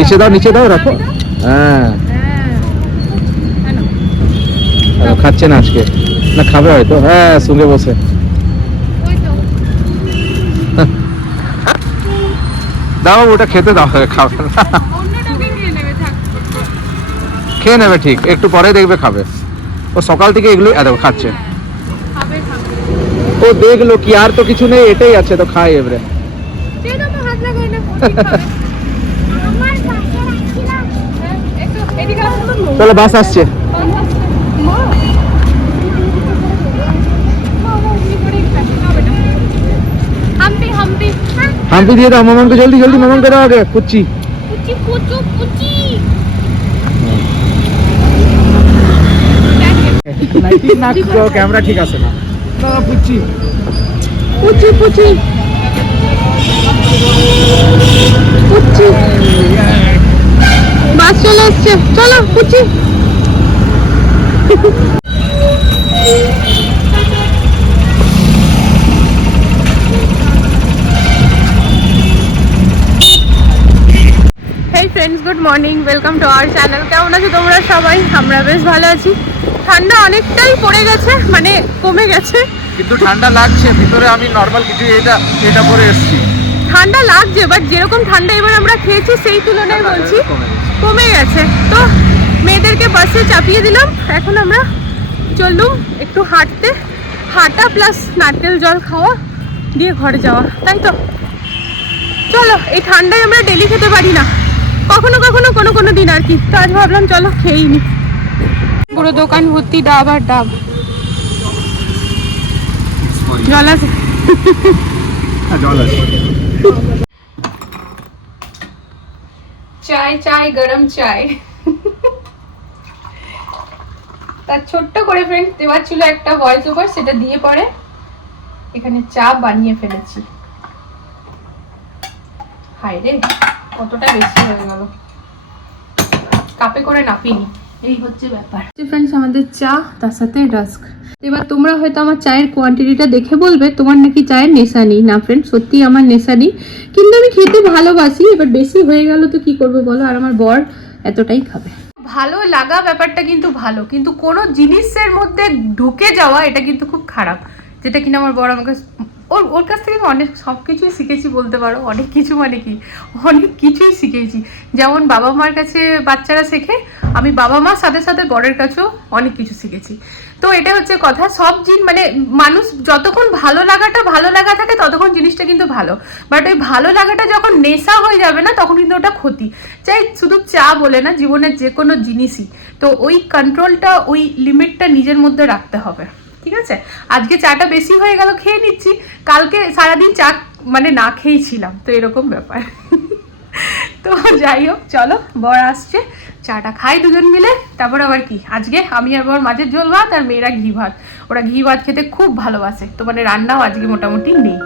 নিচে দাও নিচে দাও, রাখো। হ্যাঁ। খাচ্ছে না আজকে। না, খাবে হয়তো। হ্যাঁ সঙ্গে বসে। দাও, ওটা খেতে দাও, খাবে খেয়ে নেবে ঠিক। একটু পরে দেখবে খাবে। ও সকাল থেকে এগুলোই, আরে খাচ্ছে। ও দেখল কি, আর তো কিছু নেই, এটাই আছে, তো খাই এবারে তুই তো আমার হাত লাগাই না ও ঠিক খাবে। আমার পাশে রাখছিলাম হ্যাঁ, একটু এদিকে আসো তো। চলো বাস আসছে। হাম্পি দিয়ে দাও মামাকে জলদি জলদি মামাকে দাও আগে পুচি পুচু পুচি ক্যামেরা ঠিক আছে না। কুচ্ছি পুচি পুচি পুচি বাস চলে এসছে। চলো hey friends good morning welcome to our channel কেমন আছো তোমরা সবাই? আমরা বেশ ভালো আছি। ঠান্ডা অনেকটাই পড়ে গেছে মানে কমে গেছে। কিন্তু ঠান্ডা লাগছে ভিতরে আমি নর্মাল কিছু এটা এটা পরে এসেছি। ঠান্ডা লাগছে বাট যেরকম ঠান্ডা এবার আমরা খেয়েছি সেই তুলনায় বলছি। কমে গেছে। তো মেয়েদেরকে বাসে চাপিয়ে দিলাম। এখন আমরা চললুম একটু হাঁটতে। হাঁটা প্লাস নারকেল জল খাওয়া দিয়ে ঘরে যাওয়া। তাই তো? চলো এই ঠান্ডায় আমরা ডেলি খেতে পারি না। কখনো কখনো কোনো কোনো দিন আর কি। তো আজ ভাবলাম চলো খেয়েই নি। পুরো দোকান ভর্তি ডাব আর ডাব। জল আছে। জল আছে। চাই চাই, গরম চাই। তার ছোট্ট করে ফ্রেন্ড দেওয়ার ছিল একটা ভয়েস ওভার সেটা দিয়ে পরে এখানে চা বানিয়ে ফেলেছি। হাই রে কতটা বেশি হয়ে গেল। কাপে করে নাপিনি। এই হচ্ছে ব্যাপার। ফ্রেন্ডস আমাদের চা, তার সাথে রাস্ক এবার তোমরা হয়তো আমার চায়ের কোয়ান্টিটিটা দেখে বলবে, তোমার নাকি চায়ের নেশা নেই। না ফ্রেন্ড সত্যি আমার নেশা নেই। কিন্তু আমি খেতে ভালোবাসি, এবার বেশি হয়ে গেল তো কি করব বলো? আর আমার বর এতটাই খাবে। ভালো লাগা ব্যাপারটা কিন্তু ভালো, কিন্তু কোনো জিনিসের মধ্যে ঢুকে যাওয়া, এটা কিন্তু খুব খারাপ। যেটা কিনা আমার বড় আমাকে ওর ওর কাছ থেকে অনেক সব কিছুই শিখেছি বলতে পারো, অনেক কিছু মানে কি? অনেক কিছুই শিখেছি। যেমন বাবা মার কাছে বাচ্চারা শেখে, আমি বাবা মার সাথে সাথে বরের কাছেও অনেক কিছু শিখেছি। তো এটা হচ্ছে কথা, সব জিন মানে মানুষ যতক্ষণ ভালো লাগাটা ভালো লাগা থাকে, ততক্ষণ জিনিসটা কিন্তু ভালো। বাট ওই ভালো লাগাটা যখন নেশা হয়ে যাবে না, তখন কিন্তু ওটা ক্ষতি। চাই শুধু চা বলে না, জীবনের যে কোনো জিনিসই। তো ওই কন্ট্রোলটা ওই লিমিটটা নিজের মধ্যে রাখতে হবে। ঠিক আছে? আজকে চাটা বেশি হয়ে গেল, খেয়ে নিচ্ছি। কালকে সারাদিন চা মানে না খেয়েই ছিলাম তো এরকম ব্যাপার। তো যাই হোক, চলো, বর আসছে। চাটা খাই দুজন মিলে, তারপর আবার কি? আজকে আমি আবার বর মাছের ঝোল ভাত আর মেয়েরা ঘি ভাত। ওরা ঘি ভাত খেতে খুব ভালোবাসে, তো মানে রান্নাও আজকে মোটামুটি নেই।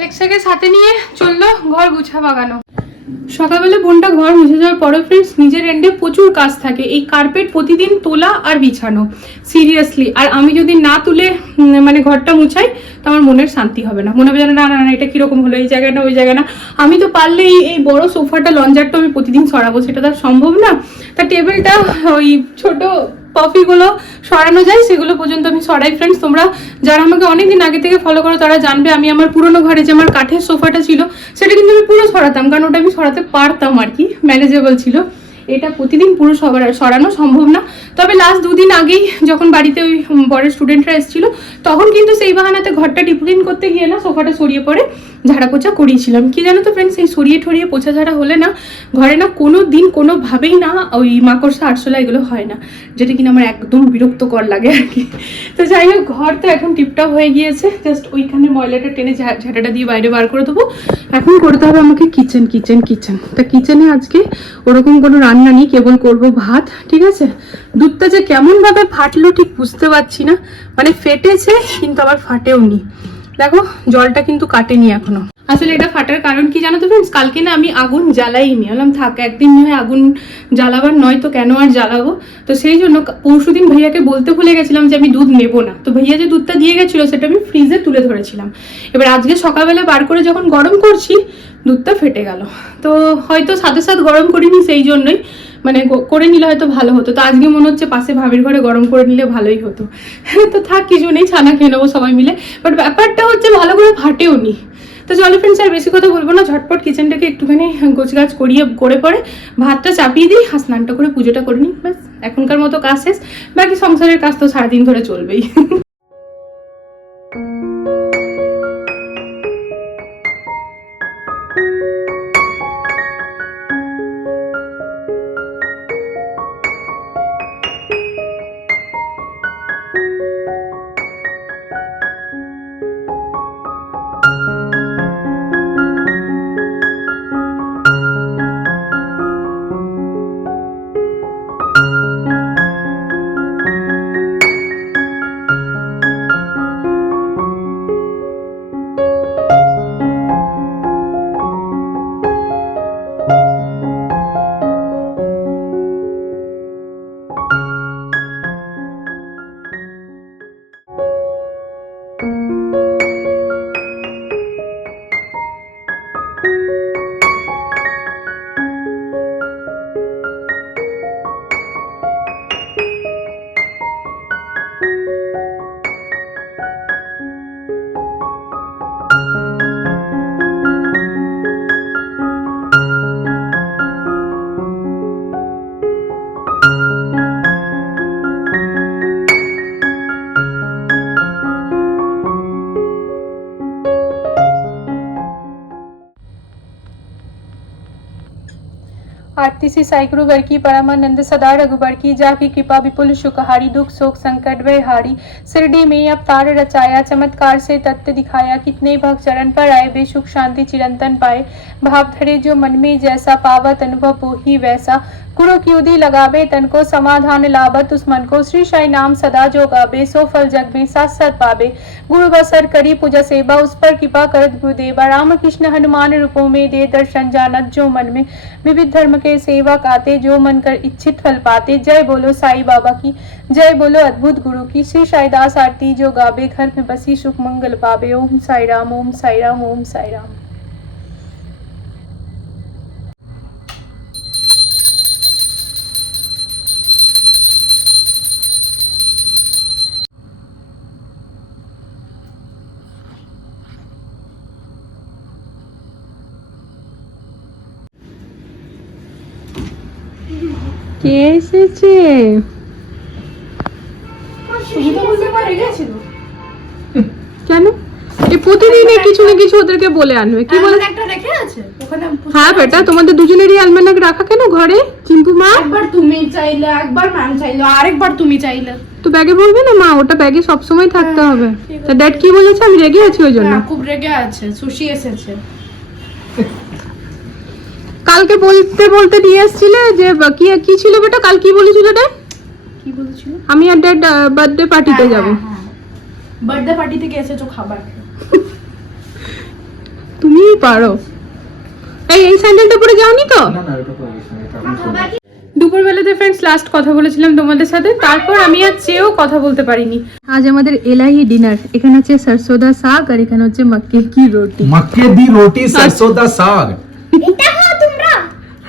অ্যালেক্সাকে সাথে নিয়ে চলল ঘর গুছা বাগানো। সকালবেলা বোনটা ঘর মুছে যাওয়ার পরে ফ্রেন্ডস নিজের এন্ডে প্রচুর কাজ থাকে। এই কার্পেট প্রতিদিন তোলা আর বিছানো। সিরিয়াসলি আর আমি যদি না তুলে মানে ঘরটা মুছাই, তো আমার মনের শান্তি হবে না। মনে হবে যেন, না না না, এটা কীরকম হলো? এই জায়গায় না, ওই জায়গায় না। আমি তো পারলে এই এই বড় সোফাটা লঞ্জারটা আমি প্রতিদিন সরাবো, সেটা তো সম্ভব না। তা টেবিলটা ওই ছোট কফিগুলো সরানো যায়, সেগুলো পর্যন্ত আমি সরাই। ফ্রেন্ডস তোমরা যারা আমাকে অনেকদিন আগে থেকে ফলো করো, তারা জানবে আমি আমার পুরনো ঘরে যে আমার কাঠের সোফাটা ছিল, সেটা কিন্তু আমি পুরো সরাতাম, কারণ ওটা আমি সরাতে পারতাম আর কি ম্যানেজেবল ছিল। এটা প্রতিদিন পুরো সবার- সরানো সম্ভব না। তবে লাস্ট দুদিন আগেই যখন বাড়িতে ওই বড় স্টুডেন্টরা এসেছিল, তখন কিন্তু সেই বাহানাতে ঘরটা ডিপ্লিন করতে গিয়ে না সোফাটা সরিয়ে পড়ে। ঝাড়া পোছা করিয়েছিলাম। কি জানো তো ফ্রেন্ডস এই সরিয়ে ঠরিয়ে পোছা ঝাড়া হলে না ঘরে না কোনো দিন কোনোভাবেই না ওই মাকড়সা, আরশোলা এগুলো হয় না, যেটা কিনা আমার একদম বিরক্তকর লাগে আর কি। তো যাই হোক, ঘর তো এখন টিপটপ হয়ে গিয়েছে জাস্ট ওইখানে ময়লাটা টেনে ঝাঁটাটা দিয়ে বাইরে বার করে দেবো। এখন করতে হবে আমাকে কিচেন কিচেন কিচেন তা কিচেনে আজকে ওরকম কোনো রান্না নেই, কেবল করব ভাত, ঠিক আছে? দুধটা যে কেমনভাবে ফাটলো ঠিক বুঝতে পারছি না। মানে ফেটেছে, কিন্তু আবার ফাটেও নি দেখো, জলটা কিন্তু কাটেনি এখনও। আসলে এটা ফাটার কারণ কি জানো তো ফ্রেন্ডস কালকে না আমি আগুন জ্বালাইনি। বললাম থাক, একদিন নয়, আগুন জ্বালাবার নয় তো কেন আর জ্বালাবো? তো সেই জন্য পরশু দিন ভাইয়াকে বলতে ভুলে গেছিলাম যে আমি দুধ নেব না। তো ভাইয়া যে দুধটা দিয়ে গেছিল, সেটা আমি ফ্রিজে তুলে ধরেছিলাম। এবার আজকে সকালবেলা বার করে যখন গরম করছি, দুধটা ফেটে গেল। তো হয়তো সাথে সাথে গরম করিনি, সেই জন্যই মানে করে নিলে হয়তো ভালো হতো। তো আজকে মনে হচ্ছে পাশে ভাবির ঘরে গরম করে নিলে ভালোই হতো। তো থাক, কিছু নেই, ছানা খেয়ে নেব সবাই মিলে। বাট ব্যাপারটা হচ্ছে ভালো করে ফাটেও নি। তো চলো ফ্রেন্ডস আর বেশি কথা বলব না। ঝটপট কিচেনটাকে একটুখানি গোছগাছ করিয়ে করে পরে ভাতটা চাপিয়ে দিই, আর স্নানটা করে পুজোটা করে নিই। ব্যাস, এখনকার মতো কাজ শেষ। বাকি সংসারের কাজ তো সারাদিন ধরে চলবেই। I साइकरु वर की परमानंद सदा रघुबर की जाकी कृपा विपुल सुखहारी दुख शोक संकट वह हारी। सिरडी में अवतार रचाया, चमत्कार से तत्व दिखाया, कितने भक्त चरण पर आए, बेसुख शांति चिरंतन पाए। भाव धरे जो मन में जैसा पावत, अनुभव वो ही वैसा। गुरु की उदी लगावे, तन को समाधान लाभत उस मन को श्री साई नाम सदा जो गावे सो फल जग में साथ साथ पावे। गुरु बसर करी पूजा सेवा, उस पर कृपा करत गुरुदेवा। राम कृष्ण हनुमान रूपों में दे दर्शन जानत, जो मन में विविध धर्म के सेवक आते, जो मन कर इच्छित फल पाते। जय बोलो साई बाबा की, जय बोलो अद्भुत गुरु की। श्री साईदास आरती, जो गाबे, घर में बसी, सुख मंगल पावे। ओम साई राम, ओम साई राम, ओम साई राम। কে এসেছে? কেন? এই প্রতিদিন কিছু না কিছু ওদেরকে বলে আনবে। কি বলে? একটা রেখে আছে ওখানে হ্যাঁ বেটা তোমাদের দুজনেরই আলমানাক রাখা কেন ঘরে? চিম্পু মা? একবার তুমি চাইলে একবার ম্যাম চাইলো আরেকবার তুমি চাইলে। তো ব্যাগে বলবে না মা ওটা ব্যাগে থাকতে হবে। তা ড্যাড কি বলেছে? আমি রেগে আছি ওই জন্য। হ্যাঁ, খুব রেগে আছে সুশি এসেছে। কালকে বলতে বলতে দিয়ে এসেছিলে যে কি কি ছিল বেটা? কাল কি বলেছিল রে কি বলেছিল? আমি আর ড্যাড বার্থডে পার্টিতে যাব। বার্থডে পার্টিতে কে এসেছ খাবার। তুমি পারো। এই এই স্যান্ডেলটা পরে যাওনি তো? না না এটা পরে গেছি। দুপুরবেলাতে ফ্রেন্ডস লাস্ট কথা বলেছিলাম তোমাদের সাথে তারপর আমি আর চেয়েও কথা বলতে পারিনি। আজ আমাদের এলাহি ডিনার এখানে আছে সরসোদা শাক আর এখানে হচ্ছে মক্কে কি রুটি। মক্কে দি রুটি সরসোদা শাক।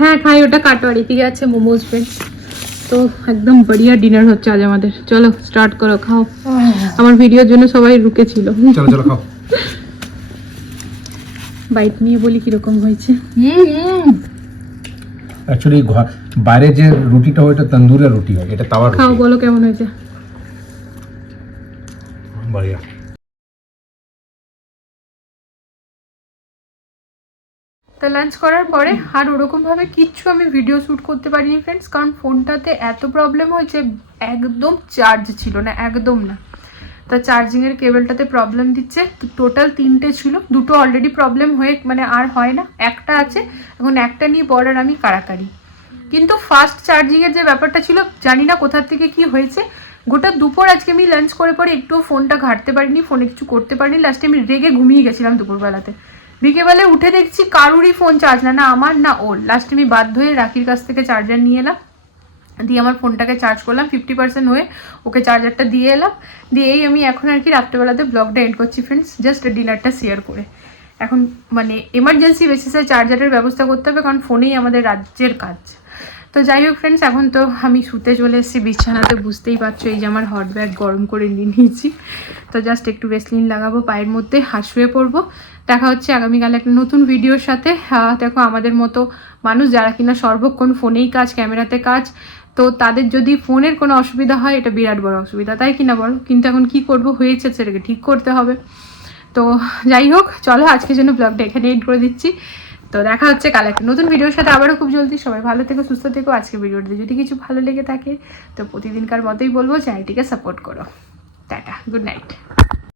হ্যাঁ খাই ওটা কাটোয়ারি ঠিক আছে মোমোজ ফ্রেন্ডস তো একদম বড়িয়া ডিনার হচ্ছে আজ আমাদের। চলো স্টার্ট করো খাও। আমার ভিডিওর জন্য সবাই রুকেছিল চলো চলো খাও। বাইট নিয়ে বলি কীরকম হয়েছে। অ্যাকচুয়ালি বাইরে যে রুটিটা হয় তন্দুরের রুটি হয় এটা তাওয়া খাও বলো কেমন হয়েছে। বড়িয়া। তা লাঞ্চ করার পরে আর ওরকমভাবে কিচ্ছু আমি ভিডিও শ্যুট করতে পারিনি ফ্রেন্ডস কারণ ফোনটাতে এত প্রবলেম হয়েছে, একদম চার্জ ছিল না, একদম না। তা চার্জিংয়ের কেবলটাতে প্রবলেম দিচ্ছে টোটাল তিনটে ছিল, দুটো অলরেডি প্রবলেম হয়ে মানে আর হয় না, একটা আছে, এখন একটা নিয়ে বর্ডার আমি কারাকারি। কিন্তু ফার্স্ট চার্জিংয়ের যে ব্যাপারটা ছিল, জানি না কোথার থেকে কি হয়েছে, গোটা দুপুর আজকে আমি লাঞ্চ করে পরে একটু ফোনটা ঘাটতে পারিনি ফোনে কিছু করতে পারিনি লাস্টে আমি রেগে ঘুমিয়ে গেছিলাম দুপুরবেলাতে। বিকেলবেলায় উঠে দেখছি কারুরই ফোন চার্জ না না আমার, না ওর। লাস্টে আমি বাধ্য হয়ে রাখির কাছ থেকে চার্জার নিয়ে এলাম। দিয়ে আমার ফোনটাকে চার্জ করলাম ফিফটি পার্সেন্ট হয়ে। ওকে চার্জারটা দিয়ে এলাম। দিয়ে এই আমি এখন আর কি রাত্রেবেলাতে ব্লগটা এন্ড করছি ফ্রেন্ডস জাস্ট ডিনারটা শেয়ার করে। এখন মানে এমার্জেন্সি বেসিসে চার্জারের ব্যবস্থা করতে হবে, কারণ ফোনেই আমাদের রাজ্যের কাজ। তো যাই হোক ফ্রেন্ডস এখন তো আমি শুতে চলে এসেছি। বিছানাতে বুঝতেই পারছ, এই যে আমার হট ব্যাগ গরম করে নিয়ে নিয়েছি। তো জাস্ট একটু ভেসলিন লাগাবো, পায়ের মধ্যে হাত শুয়ে পড়ব। দেখা হচ্ছে আগামীকাল একটা নতুন ভিডিওর সাথে। দেখো, আমাদের মতো মানুষ যারা কিনা সর্বক্ষণ ফোনেই কাজ, ক্যামেরাতে কাজ, তো তাদের যদি ফোনের কোনো অসুবিধা হয়, এটা বিরাট বড় অসুবিধা, তাই কিনা বলো? কিন্তু এখন কি করব? হয়েছে সেটাকে ঠিক করতে হবে। তো যাই হোক, চলো, আজকের জন্য ব্লগটা এখানে এড করে দিচ্ছি। তো দেখা হচ্ছে কাল একটা নতুন ভিডিওর সাথে। আবারও খুব জলদি সবাই ভালো থেকো, সুস্থ থেকো। আজকে ভিডিওতে যদি কিছু ভালো লেগে থাকে, তো প্রতিদিনকার মতোই বলব, চ্যানেলটিকে সাপোর্ট করো। Tata good night